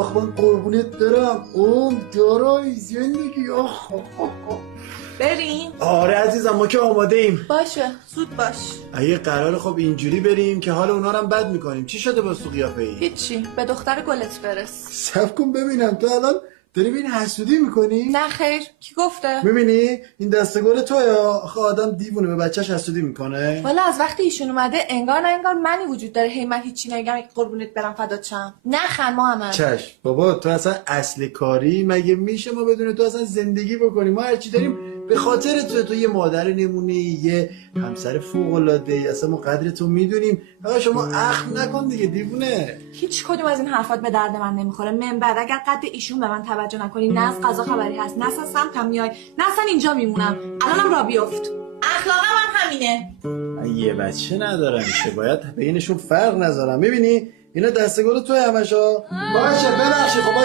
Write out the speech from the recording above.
آخ من قربونت برم دارای زندگی آخ. بریم؟ آره عزیزم ما که آماده ایم. باشه زود باش. اگه قرار خب اینجوری بریم که حال اونا رو هم بد میکنیم، چی شده با تو قیافه ای؟ هیچی، به دختر گلت برس. صبر کن ببینم، تو الان داری ببین حسودی میکنی؟ نه خیر، کی گفته؟ میبینی این دسته گل توه. آخه آدم دیوونه به بچهش حسودی میکنه. والا از وقتی ایشون اومده انگار نه انگار منی وجود داره، هی من هیچی نگم قربونت برم فدات شم. نخند محمد. چشم بابا، تو اصلا اصل کاری مگه میشه ما بدون تو اصلا زندگی بکنیم؟ ما هرچی داریم به خاطر تو یه مادر نمونه، یه همسر فوق العاده، اصلا ما قدر تو میدونیم. فقط شما اخم نکن دیگه دیوونه. هیچ کدوم از این حرفات به درد من نمیخوره. من بعد اگر قد ایشون به من توجه نکنی، نه از قضا خبری هست، نه از سمتم میای، نه اصلا اینجا میمونم. الانم را بیفت. اخلاقم هم همینه. من یه بچه ندارم که باید بینشون فرق نذارم. میبینی اینا دسته گل تو همشا. باشه ببخشید خب